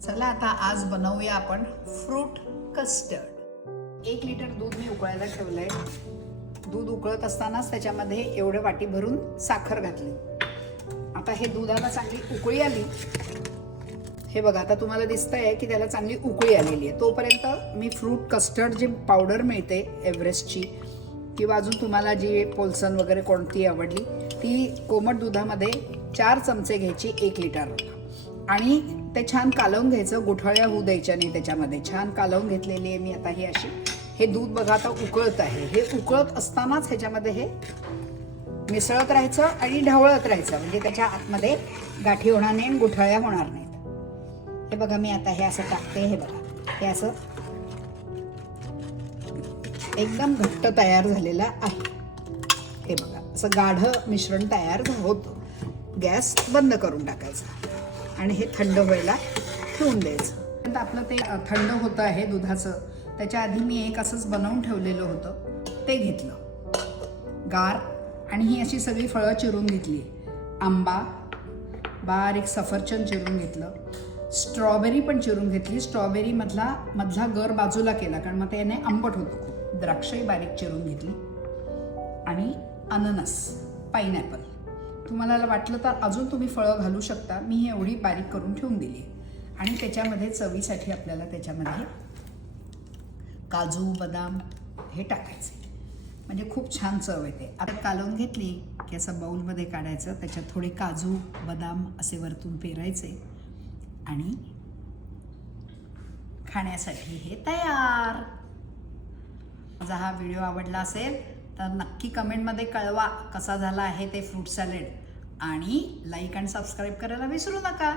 चला आता आज बनवूया आपण फ्रूट कस्टर्ड। 1 लिटर दूध मी उकळायला ठेवलंय। दूध उकळत असतानाच त्याच्यामध्ये एवढे वाटी भरून साखर घातली। आता हे दुधाला चांगली उकळी आली, हे बघा आता तुम्हाला दिसतंय की त्याला चांगली उकळी आलेली आहे। तोपर्यंत मी फ्रूट कस्टर्ड जी पावडर मिळते एव्हरेस्टची किंवा अजून तुम्हाला जी पोल्सन वगैरे कोणती आवडली ती कोमट दुधामध्ये 4 चमचे घ्यायची 1 लिटर आणि ते छान कालवून घ्यायचं। गुठळ्या होऊ द्यायच्या नाही, त्याच्यामध्ये छान कालवून घेतलेली आहे मी आता ही अशी। हे दूध बघा आता उकळत आहे, हे उकळत असतानाच ह्याच्यामध्ये हे मिसळत राहायचं आणि ढवळत राहायचं, म्हणजे त्याच्या आतमध्ये गाठी होणार नाही आणि गुठळ्या होणार नाहीत। हे बघा मी आता हे असं टाकते, हे बघा हे असं एकदम घट्ट तयार झालेलं आहे। हे बघा असं गाढ मिश्रण तयार होतं। गॅस बंद करून टाकायचा आणि हे थंड व्हायला ठेवून द्यायचं। आपलं ते थंड होतं आहे दुधाचं, त्याच्या आधी मी एक असंच बनवून ठेवलेलं होतं, ते घेतलं गार आणि ही अशी सगळी फळं चिरून घेतली। आंबा, बारीक सफरचंद चिरून घेतलं, स्ट्रॉबेरी पण चिरून घेतली। स्ट्रॉबेरी मधला गर बाजूला केला कारण मग त्याने आंबट होतं खूप। द्राक्षही बारीक चिरून घेतली आणि अननस, पाइनॅपल। तुम्हाला वाटलं तर अजून तुम्ही फळं घालू शकता, मी ही एवढी बारीक करून ठेवून दिली। आणि त्याच्यामध्ये चवीसाठी आपल्याला त्याच्यामध्ये काजू बदाम हे टाकायचे, म्हणजे खूप छान चव येते। आता कालवून घेतली की असं बाउलमध्ये काढायचं, त्याच्यात थोडे काजू बदाम असे वरतून पेरायचे आणि खाण्यासाठी हे तयार। माझा हा व्हिडिओ आवडला असेल तर नक्की कमेंटमध्ये कळवा कसा झाला आहे ते फ्रूट सॅलेड, आणि लाईक आणि सबस्क्राईब करायला विसरू नका।